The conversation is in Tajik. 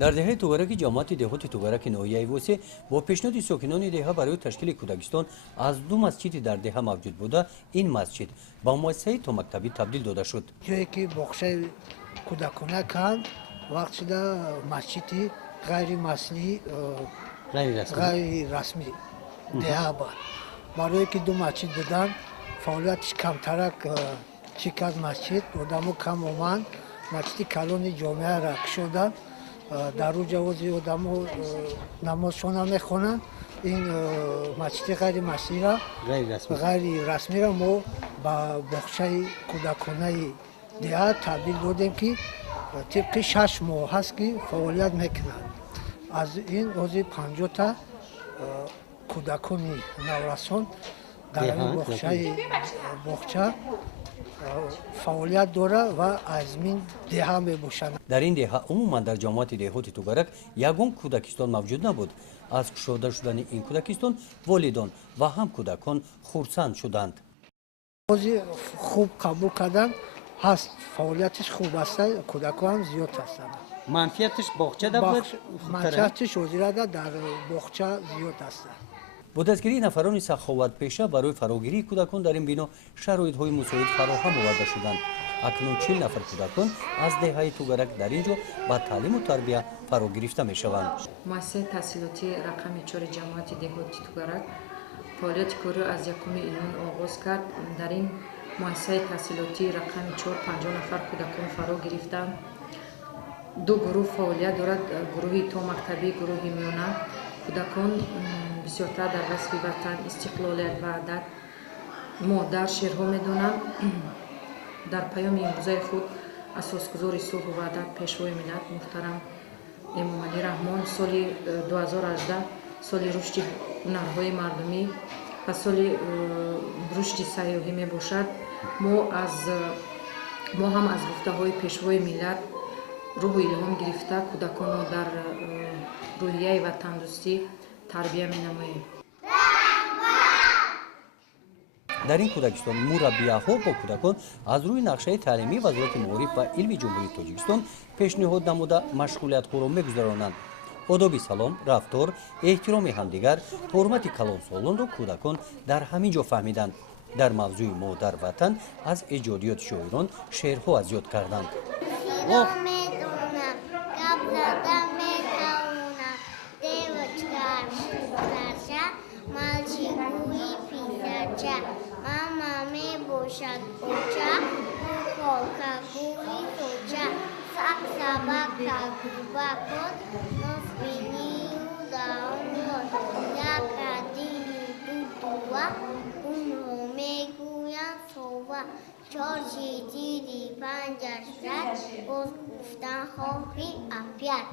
дар деҳаи тугараки ҷамоати дехоти тугараки нохияи Восеъ бо пешниҳоди сокинони деҳа барои ташкили кудакистон аз ду масчиди дар деҳа мавҷуд буда, ин масчид ба муассисаи томактабӣ табдил дода шуд. ҷое ки бохшаи кудакона канд вақт шуда масчиди ғайрирасмӣ деҳа буд. барое ки ду масчид буданд, фаъолиятиш камтарак чиказ масчид, одамо кам оманд, масчиди калони ҷомеаро кушоданд. дар рӯ ҷавози одамо намозшона мехонанд. ин масчиди ғайрирасмиро мо ба бохчаи кудаконаи деҳа табдил додем ки тибқи 6 моҳ ҳаст ки фаъолият мекунад. аз ин ҳозир 50та кудакони наврасон дар ин бохча фаъолият дора ва аз мин деҳа мебошанд. дар ин деҳа умуман дар ҷамоати дехоти тугарак ягон кудакистон мавҷуд набуд. аз кушода шудани ин кудакистон волидон ва ҳам кудакон хурсанд шуданд. ҳозир хуб қабул карданд, ҳаст фаъолиятиш хуб аст, кудакон ҳам зиёд ҳастанд. манфиатиш бохча манфиатиш ҳозирада дар бохча зиёд аст. бо дастгирии нафарони саховатпеша барои фарогирии кудакон дар ин бино шароитҳои мусоид фароҳам оварда шуданд. акнун 40 нафар кудакон аз деҳаи тугарак дар ин ҷо ба таълиму тарбия фаро гирифта мешаванд. муассисаи таҳсилоти рақами 4 ҷамоати дехоти тугарак фаъолияти кори аз 1 июн оғоз кард. дар ин муассисаи таҳсилоти рақами 4 50 нафар кудакон фаро гирифтанд. ду гурӯҳ фаъолият дорад, гурӯҳи томактабӣ, гурӯҳи миёна. кудакон бисёртар дар расби ватан, истиқлолият ва адад модар шерҳо медонанд. дар паёми имрӯзаи худ асосгузори сулҳу ваҳдат пешвои миллат муҳтарам эмомалӣ раҳмон соли 2018 соли рушди ҳунарҳои мардумӣ ва соли рушди сайёҳӣ мебошад. мо ҳам аз гуфтаҳои пешвои миллат рӯҳу илҳом гирифта кудаконро дар рӯҳияи ватандӯстӣ тарбия менамоем. дар ин кудакистон мураббияҳо бо кудакон аз рӯи нақшаи таълимии вазорати маориф ва илми ҷумҳурии тоҷикистон пешниҳод намуда машғулиятҳоро мегузаронанд. одоби салом, рафтор, эҳтироми ҳамдигар, ҳурмати калонсолонро кудакон дар ҳамин ҷо фаҳмиданд. дар мавзӯи модар ватан аз эҷодиёти шоирон шеърҳо аз ёд карданд. Mama mebошад богча, холка гуи соча, сак сабака губакот, носбинию даонот, яка дини дудува, унҳо мегӯянд сова, чорчи диди панҷаш рад, боз гуфтан хоҳӣ афят.